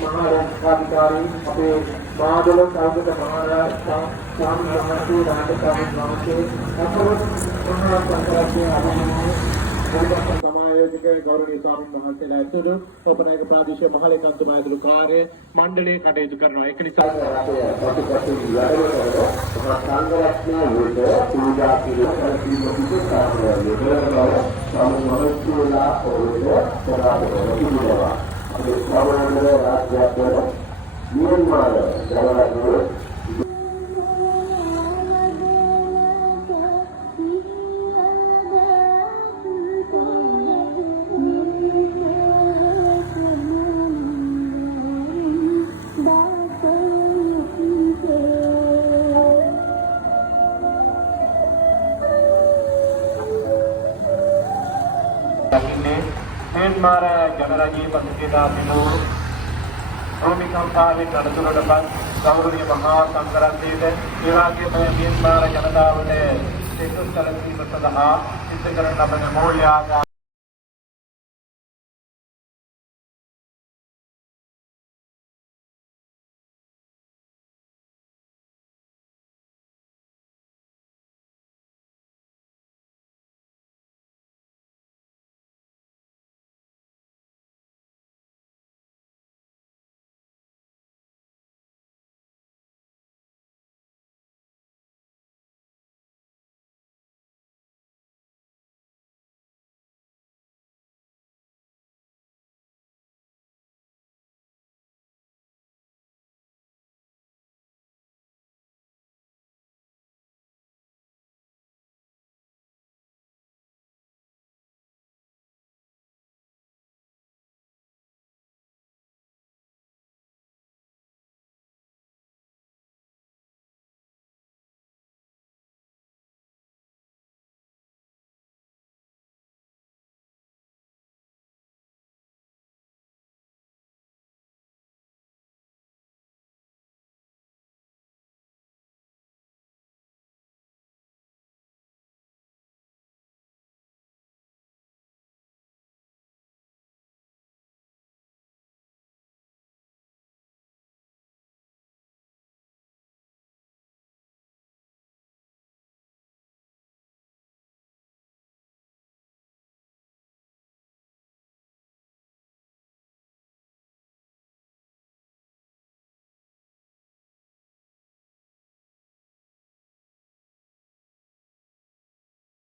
මහාරාජකාරී අපේ මාදල සෞගත මහාරාජා ස්වාමීන් වහන්සේ රාජකාරී වහන්සේ අපරොත් මහා සංඝරත්නයේ අභිනව සමායෝජක ගෞරවනීය ස්වාමීන් වහන්සේලා ඇතුළු ඕපනායක ප්‍රාදේශීය මහලේකම්තුමා ඇතුළු කාර්ය මණ්ඩලය කටයුතු කරනවා. ඒක නිසා ප්‍රතිපත්ති වැඩවලට මහා සංඝරත්නය වලට පූජා කිරීම ස්වාමීන් වහන්සේලා ඔවුන්ට ප්‍රාර්ථනා කරනවා. අපේ සමාජයේ රාජ්‍යවල නියමාල දරවල म्यांमार जनराज्य पद्धतीला भूमिकंपावे नडुनडपත් गौरवनीय මහා සංඝරත්නයේද ඒ වගේම म्यांमार ජනතාවට සිත සැලසීම සඳහා සිද්ධ කරන ලබන මූල්‍යාගාර